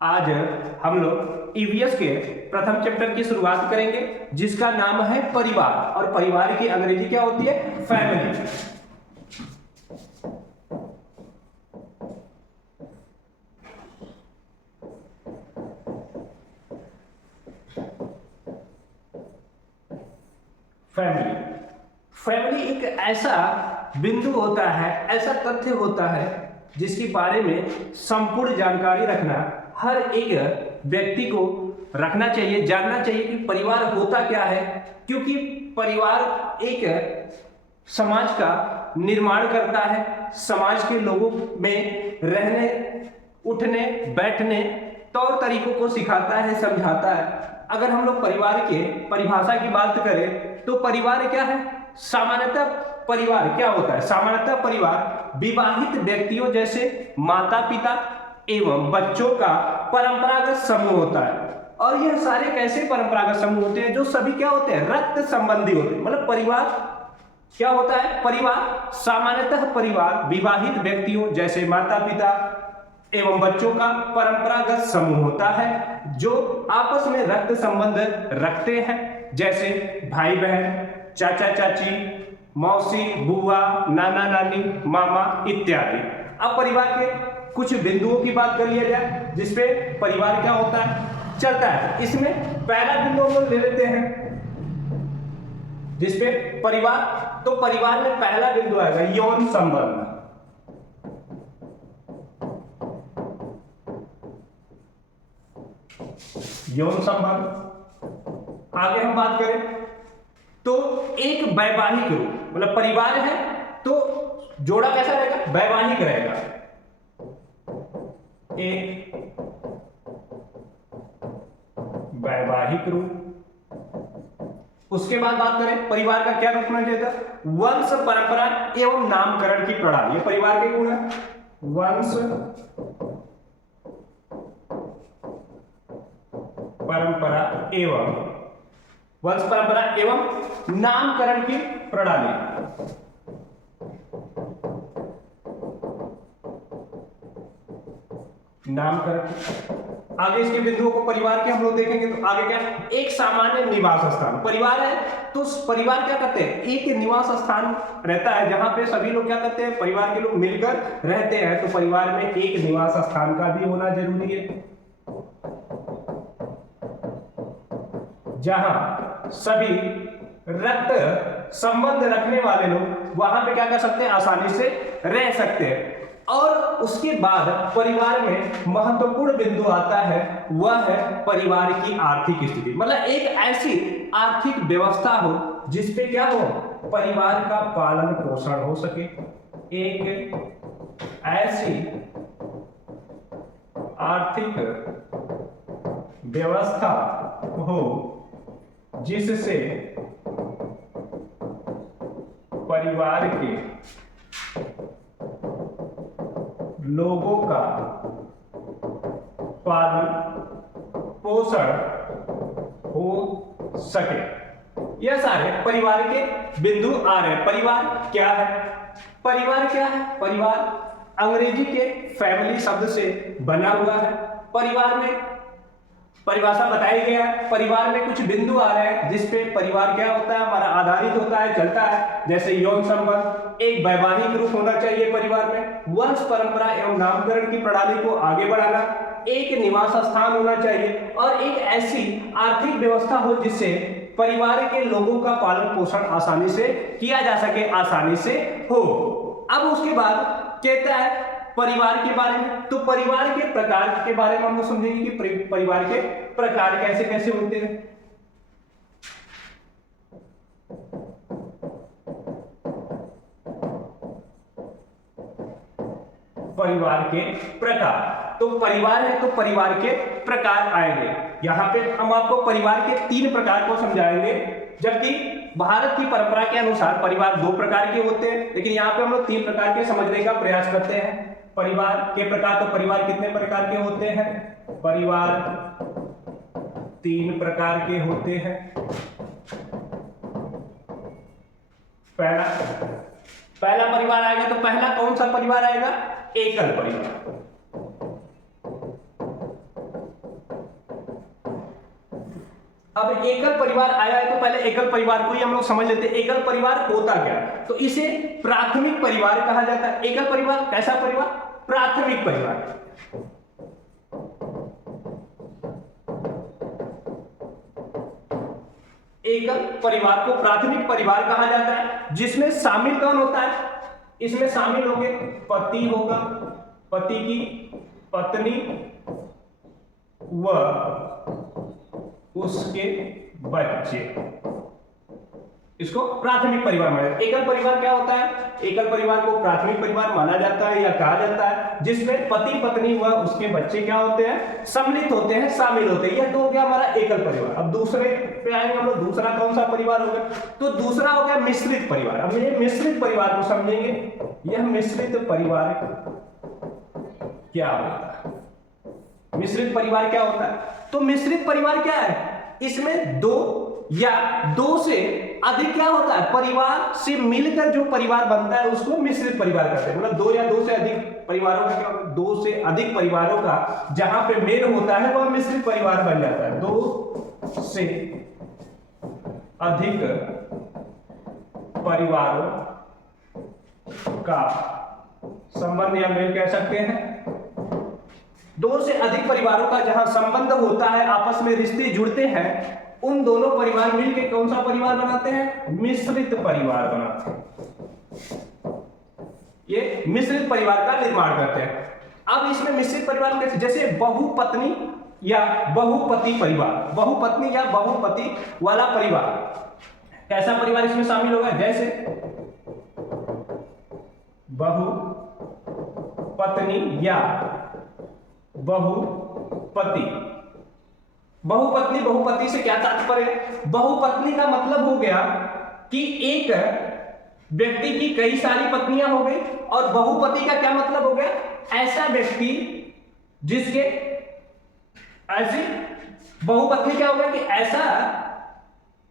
आज हम लोग ईवीएस के प्रथम चैप्टर की शुरुआत करेंगे जिसका नाम है परिवार, और परिवार की अंग्रेजी क्या होती है? फैमिली। फैमिली फैमिली एक ऐसा बिंदु होता है, ऐसा तथ्य होता है जिसके बारे में संपूर्ण जानकारी रखना हर एक व्यक्ति को रखना चाहिए, जानना चाहिए कि परिवार होता क्या है। क्योंकि परिवार एक समाज का निर्माण करता है, समाज के लोगों में रहने, उठने, बैठने, तौर तरीकों को सिखाता है, समझाता है। अगर हम लोग परिवार के परिभाषा की बात करें तो परिवार क्या है? सामान्यतः परिवार क्या होता है? सामान्यतः परिवार विवाहित व्यक्तियों जैसे माता पिता एवं बच्चों का परंपरागत समूह होता है। और यह सारे कैसे परंपरागत समूह होते हैं? जो सभी क्या होते हैं? रक्त संबंधी होते हैं। मतलब परिवार क्या होता है? परिवार सामान्यतः परिवार विवाहित व्यक्तियों जैसे माता पिता एवं बच्चों का परंपरागत समूह होता है जो आपस में रक्त संबंध रखते हैं, जैसे भाई बहन, चाचा चाची, मौसी, बुआ, नाना नानी, मामा इत्यादि। अब परिवार के कुछ बिंदुओं की बात कर लिया जाए जिसपे परिवार क्या होता है, चलता है। इसमें पहला बिंदु हम लोग ले लेते हैं जिसपे परिवार, तो परिवार में पहला बिंदु आएगा यौन संबंध। यौन संबंध। आगे हम बात करें तो एक वैवाहिक रूप, मतलब परिवार है तो जोड़ा कैसा रहेगा? वैवाहिक रहेगा। एक वैवाहिक रूप। उसके बाद बात करें परिवार का क्या रूप होना चाहिए था? वंश परंपरा एवं नामकरण की प्रणाली। ये परिवार के गुण है। वंश परंपरा एवं नामकरण की प्रणाली। नामकरण। आगे इसके बिंदुओं को परिवार के हम लोग देखेंगे तो आगे क्या? एक सामान्य निवास स्थान। परिवार है तो परिवार क्या करते हैं? एक निवास स्थान रहता है जहां पे सभी लोग क्या करते हैं? परिवार के लोग मिलकर रहते हैं। तो परिवार में एक निवास स्थान का भी होना जरूरी है जहां सभी रक्त संबंध रखने वाले लोग वहां पे क्या कर सकते हैं? आसानी से रह सकते हैं। और उसके बाद परिवार में महत्वपूर्ण बिंदु आता है, वह है परिवार की आर्थिक स्थिति। मतलब एक ऐसी आर्थिक व्यवस्था हो जिसपे क्या हो? परिवार का पालन पोषण हो सके। एक ऐसी आर्थिक व्यवस्था हो जिससे परिवार के लोगों का पालन पोषण हो सके। यह सारे परिवार के बिंदु आ रहे हैं। परिवार क्या है? परिवार क्या है? परिवार अंग्रेजी के फैमिली शब्द से बना हुआ है। परिवार में परिभाषा बताई गया है। परिवार में कुछ बिंदु आ रहे हैं जिसपे परिवार क्या होता है? हमारा आधारित होता है, चलता है। जैसे यौन संबंध, एक वैवाहिक रूप होना चाहिए परिवार में, वंश परंपरा एवं नामकरण की प्रणाली को आगे बढ़ाना, एक निवास स्थान होना चाहिए, और एक ऐसी आर्थिक व्यवस्था हो जिससे परिवार के लोगों का पालन पोषण आसानी से किया जा सके, आसानी से हो। अब उसके बाद कहता है परिवार के बारे में, तो परिवार के प्रकार के बारे में हम लोग समझेंगे कि परिवार के प्रकार कैसे कैसे होते हैं। परिवार के प्रकार, तो परिवार है तो परिवार के प्रकार आएंगे। यहां पे हम आपको परिवार के 3 प्रकार को समझाएंगे, जबकि भारत की परंपरा के अनुसार परिवार 2 प्रकार के होते हैं, लेकिन यहाँ पे हम लोग 3 प्रकार के समझने का प्रयास करते हैं। परिवार के प्रकार, तो परिवार कितने प्रकार के होते हैं? परिवार 3 प्रकार के होते हैं। पहला परिवार आएगा, तो पहला कौन सा परिवार आएगा? एकल परिवार। अब एकल परिवार आया है तो पहले एकल परिवार को ही हम लोग समझ लेते हैं। एकल परिवार होता क्या, तो इसे प्राथमिक परिवार कहा जाता है। एकल परिवार कैसा परिवार, प्राथमिक परिवार। एकल परिवार को प्राथमिक परिवार कहा जाता है, जिसमें शामिल कौन होता है, इसमें शामिल होंगे पति होगा, पति की पत्नी व उसके बच्चे, इसको प्राथमिक परिवार माना जाता है। एकल परिवार क्या होता है, एकल परिवार को प्राथमिक परिवार माना जाता है या कहा जाता है, जिसमें पति पत्नी व उसके बच्चे क्या होते हैं, सम्मिलित होते हैं, शामिल होते हैं। यह तो हो गया हमारा एकल परिवार। अब दूसरे पे आएंगे हम लोग, दूसरा कौन सा परिवार हो गया, तो दूसरा हो गया मिश्रित परिवार। अब ये मिश्रित परिवार को समझेंगे। यह मिश्रित परिवार क्या होता है, मिश्रित परिवार क्या होता है, तो मिश्रित परिवार क्या है, इसमें दो या दो से अधिक क्या होता है, परिवार से मिलकर जो परिवार बनता है उसको मिश्रित परिवार कहते हैं। मतलब दो या दो से अधिक परिवारों का क्या, दो से अधिक परिवारों का जहां पे मेल होता है वह मिश्रित परिवार बन जाता है। दो से अधिक परिवारों का संबंध या मेल कह सकते हैं। दो से अधिक परिवारों का जहां संबंध होता है, आपस में रिश्ते जुड़ते हैं, उन दोनों परिवार मिलकर कौन सा परिवार बनाते हैं, मिश्रित परिवार बनाते हैं। ये मिश्रित परिवार का निर्माण करते हैं। अब इसमें मिश्रित परिवार कैसे, जैसे बहुपत्नी या बहुपति परिवार, बहुपत्नी या बहुपति वाला परिवार, कैसा परिवार इसमें शामिल होगा, जैसे बहुपत्नी या बहुपति। बहुपत्नी बहुपति से क्या तात्पर्य है, बहुपत्नी का मतलब हो गया कि एक व्यक्ति की कई सारी पत्नियां हो गई, और बहुपति का क्या मतलब हो गया, ऐसा व्यक्ति जिसके ऐसी बहुपत्नी क्या हो गया कि ऐसा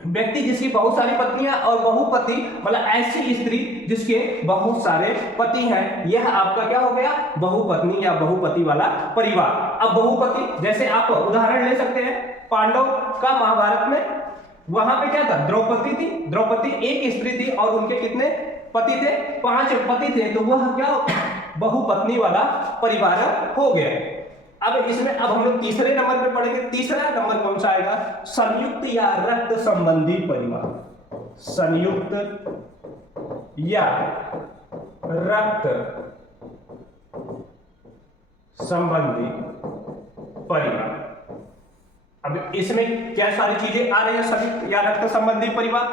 व्यक्ति जिसकी बहुत सारी पत्नियां, और बहुपति मतलब ऐसी स्त्री जिसके बहुत सारे पति हैं, यह आपका क्या हो गया, बहुपत्नी या बहुपति वाला परिवार। अब बहुपति जैसे आप उदाहरण ले सकते हैं, पांडव का महाभारत में, वहां पे क्या था, द्रौपदी थी। द्रौपदी एक स्त्री थी और उनके कितने पति थे, 5 पति थे, तो वह क्या बहुपत्नी वाला परिवार हो गया। अब इसमें अब हम लोग तीसरे नंबर पे पढ़ेंगे। तीसरा नंबर कौन सा आएगा, संयुक्त या रक्त संबंधी परिवार। संयुक्त या रक्त संबंधी परिवार। अब इसमें क्या सारी चीजें आ रही है, संयुक्त या रक्त संबंधी परिवार,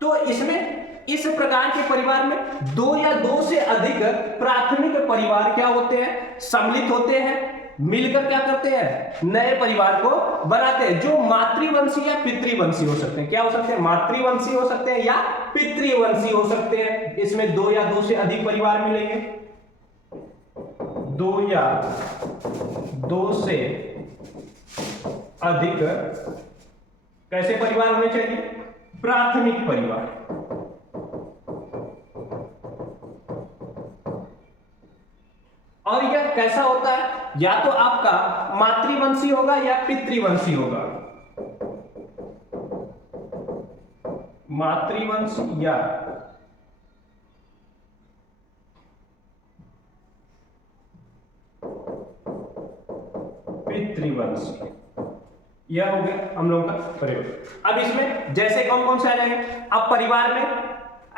तो इसमें इस प्रकार के परिवार में दो या दो से अधिक प्राथमिक परिवार क्या होते हैं, सम्मिलित होते हैं, मिलकर क्या करते हैं, नए परिवार को बनाते हैं, जो मातृवंशी या पितृवंशी हो सकते हैं। क्या हो सकते हैं, मातृवंशी हो सकते हैं या पितृवंशी हो सकते हैं। इसमें दो या दो से अधिक परिवार मिलेंगे, दो या दो से अधिक कैसे परिवार होने चाहिए, प्राथमिक परिवार। और यह कैसा होता है, या तो आपका मातृवंशी होगा या पितृवंशी होगा। मातृवंशी या पितृवंशी, यह हो गया हम लोगों का प्रयोग। अब इसमें जैसे कौन कौन से आ जाएंगे, अब परिवार में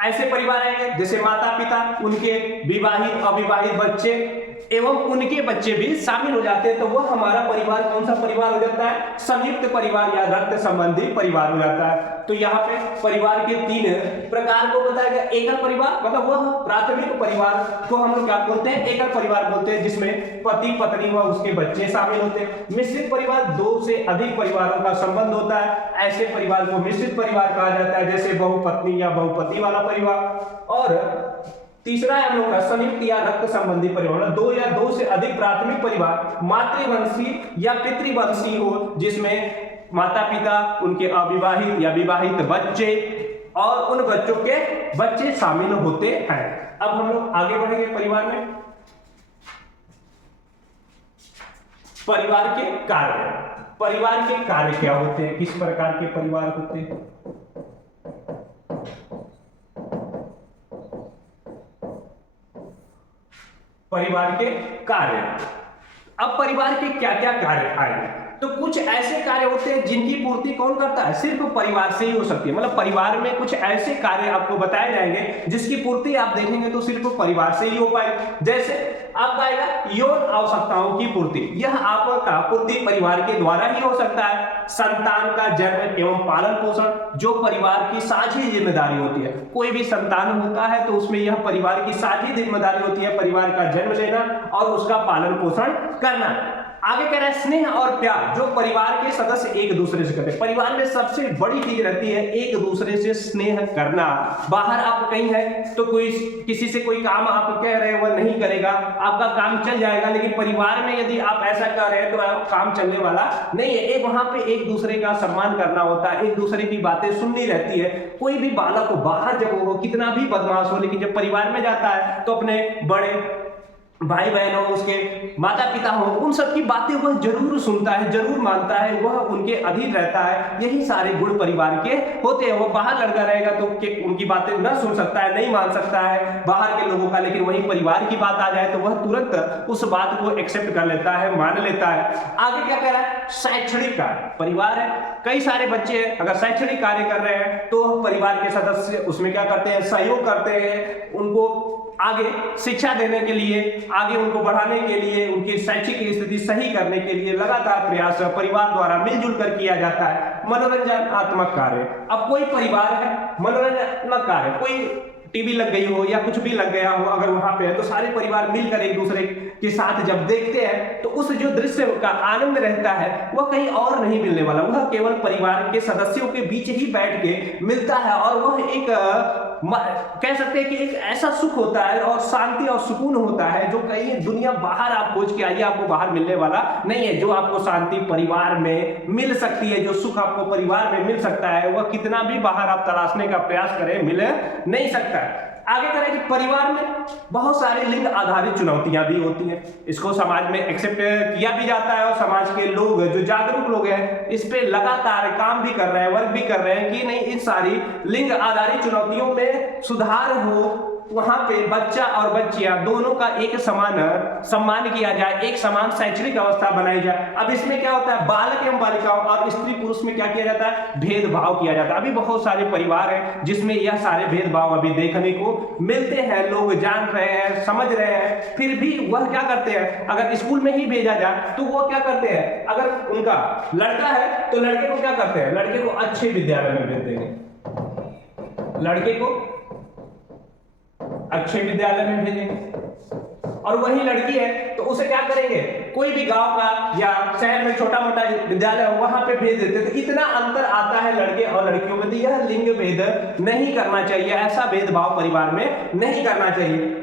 ऐसे परिवार आएंगे जैसे माता पिता, उनके विवाहित अविवाहित बच्चे एवं उनके बच्चे भी शामिल हो जाते हैं, तो वह हमारा परिवार कौन सा परिवार हो जाता है, संयुक्त परिवार या रक्त संबंधी परिवार हो जाता है। तो यहाँ पे परिवार के 3 प्रकार को बताया गया। एकल परिवार मतलब वह प्राथमिक परिवार को हम लोग क्या बोलते हैं, एकल परिवार बोलते हैं, जिसमें पति पत्नी व उसके बच्चे शामिल होते हैं। मिश्रित परिवार 2 से अधिक परिवारों का संबंध होता है, ऐसे परिवार को मिश्रित परिवार कहा जाता है, जैसे बहुपत्नी या बहुपति वाला परिवार। और तीसरा है हम लोग का संयुक्त या रक्त संबंधी परिवार, 2 या 2 से अधिक प्राथमिक परिवार, मातृवंशी या पितृवंशी हो, जिसमें माता पिता, उनके अविवाहित या विवाहित बच्चे और उन बच्चों के बच्चे शामिल होते हैं। अब हम लोग आगे बढ़ेंगे परिवार में। परिवार के कार्य, परिवार के कार्य क्या होते हैं, किस प्रकार के परिवार होते हैं। परिवार के कार्य। अब परिवार के क्या क्या कार्य आए, तो कुछ ऐसे कार्य होते हैं जिनकी पूर्ति कौन करता है, सिर्फ परिवार से ही हो सकती है। मतलब परिवार में कुछ ऐसे कार्य आपको बताए जाएंगे जिसकी पूर्ति आप देखेंगे तो सिर्फ परिवार से ही हो पाएगी। जैसे आपका आएगा यौन आवश्यकताओं की पूर्ति, यह आपका पूर्ति परिवार के द्वारा ही हो सकता है। संतान का जन्म एवं पालन पोषण, जो परिवार की साझी जिम्मेदारी होती है। कोई भी संतान होता है तो उसमें यह परिवार की साझी जिम्मेदारी होती है, परिवार का जन्म लेना और उसका पालन पोषण करना। आगे कह रहा है स्नेह और प्यार, जो परिवार के सदस्य एक दूसरे से करते हैं। परिवार में सबसे बड़ी चीज रहती है एक दूसरे से स्नेह करना। बाहर आप कहीं है तो कोई किसी से कोई काम आप कह रहे हैं वह नहीं करेगा, आपका काम चल जाएगा, लेकिन परिवार में यदि आप ऐसा कर रहे हैं तो काम चलने वाला नहीं है। एक वहां पे एक दूसरे का सम्मान करना होता है, एक दूसरे की बातें सुननी रहती है। कोई भी बालक हो बाहर जब वो कितना भी बदमाश हो, लेकिन जब परिवार में जाता है तो अपने बड़े भाई बहन हो, उसके माता पिता हो, उन सब की बातें वह जरूर सुनता है, जरूर मानता है, वह उनके अधीन रहता है। यही सारे गुण परिवार के होते हैं। वो बाहर लड़का रहेगा तो उनकी बातें न सुन सकता है, नहीं मान सकता है बाहर के लोगों का, लेकिन वही परिवार की बात आ जाए तो वह तुरंत उस बात को एक्सेप्ट कर लेता है, मान लेता है। आगे क्या कह रहा है, शैक्षणिक कार्य। परिवार है, कई सारे बच्चे हैं, अगर शैक्षणिक कार्य कर रहे हैं तो परिवार के सदस्य उसमें क्या करते हैं, सहयोग करते हैं, उनको आगे शिक्षा देने के लिए, आगे उनको बढ़ाने के लिए, उनकी शैक्षिक स्थिति सही करने के लिए लगातार प्रयास परिवार द्वारा मिलजुल कर किया जाता है। मनोरंजनात्मक कार्य। अब कोई परिवार है, मनोरंजनात्मक कार्य, कोई टीवी लग गई हो या कुछ भी लग गया हो, अगर वहां पे है तो सारे परिवार मिलकर एक दूसरे के साथ जब देखते हैं तो उस जो दृश्य का आनंद रहता है वह कहीं और नहीं मिलने वाला, वह केवल परिवार के सदस्यों के बीच ही बैठ के मिलता है। और वह एक कह सकते हैं कि एक ऐसा सुख होता है और शांति और सुकून होता है जो कहीं दुनिया बाहर आप खोज के आइए आपको बाहर मिलने वाला नहीं है। जो आपको शांति परिवार में मिल सकती है, जो सुख आपको परिवार में मिल सकता है, वह कितना भी बाहर आप तलाशने का प्रयास करें मिल नहीं सकता। आगे करें कि परिवार में बहुत सारे लिंग आधारित चुनौतियां भी होती हैं। इसको समाज में एक्सेप्ट किया भी जाता है और समाज के लोग जो जागरूक लोग हैं इस पे लगातार काम भी कर रहे हैं, वर्क भी कर रहे हैं कि नहीं इन सारी लिंग आधारित चुनौतियों में सुधार हो, वहां पे बच्चा और बच्चियां दोनों का एक समान सम्मान किया जाए, एक समान शैक्षणिक अवस्था बनाई जाए। अब इसमें क्या होता है, बालक एवं बालिकाओं और स्त्री पुरुष में क्या किया जाता है, भेदभाव किया जाता है। अभी बहुत सारे परिवार हैं जिसमें यह सारे भेदभाव अभी देखने को मिलते हैं, लोग जान रहे हैं, समझ रहे हैं, फिर भी वह क्या करते हैं, अगर स्कूल में ही भेजा जाए तो वो क्या करते हैं, अगर उनका लड़का है तो लड़के को क्या करते हैं, लड़के को अच्छे विद्यालय में भेज देंगे, लड़के को अच्छे विद्यालय में भेजेंगे। और वही लड़की है तो उसे क्या करेंगे, कोई भी गांव का या शहर में छोटा मोटा विद्यालय हो वहां पे भेज देते। तो इतना अंतर आता है लड़के और लड़कियों में, तो यह लिंग भेद नहीं करना चाहिए, ऐसा भेदभाव परिवार में नहीं करना चाहिए।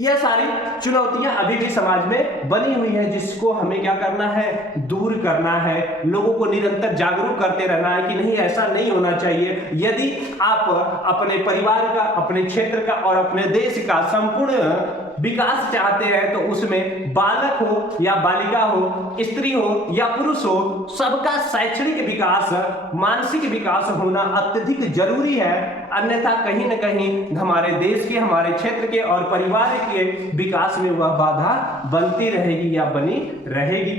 यह सारी चुनौतियां अभी भी समाज में बनी हुई है जिसको हमें क्या करना है, दूर करना है। लोगों को निरंतर जागरूक करते रहना है कि नहीं ऐसा नहीं होना चाहिए। यदि आप अपने परिवार का, अपने क्षेत्र का और अपने देश का संपूर्ण विकास चाहते हैं तो उसमें बालक हो या बालिका हो, स्त्री हो या पुरुष हो, सबका शैक्षणिक विकास, मानसिक विकास होना अत्यधिक जरूरी है। अन्यथा कहीं न कहीं हमारे देश के, हमारे क्षेत्र के और परिवार के विकास में वह बाधा बनती रहेगी या बनी रहेगी।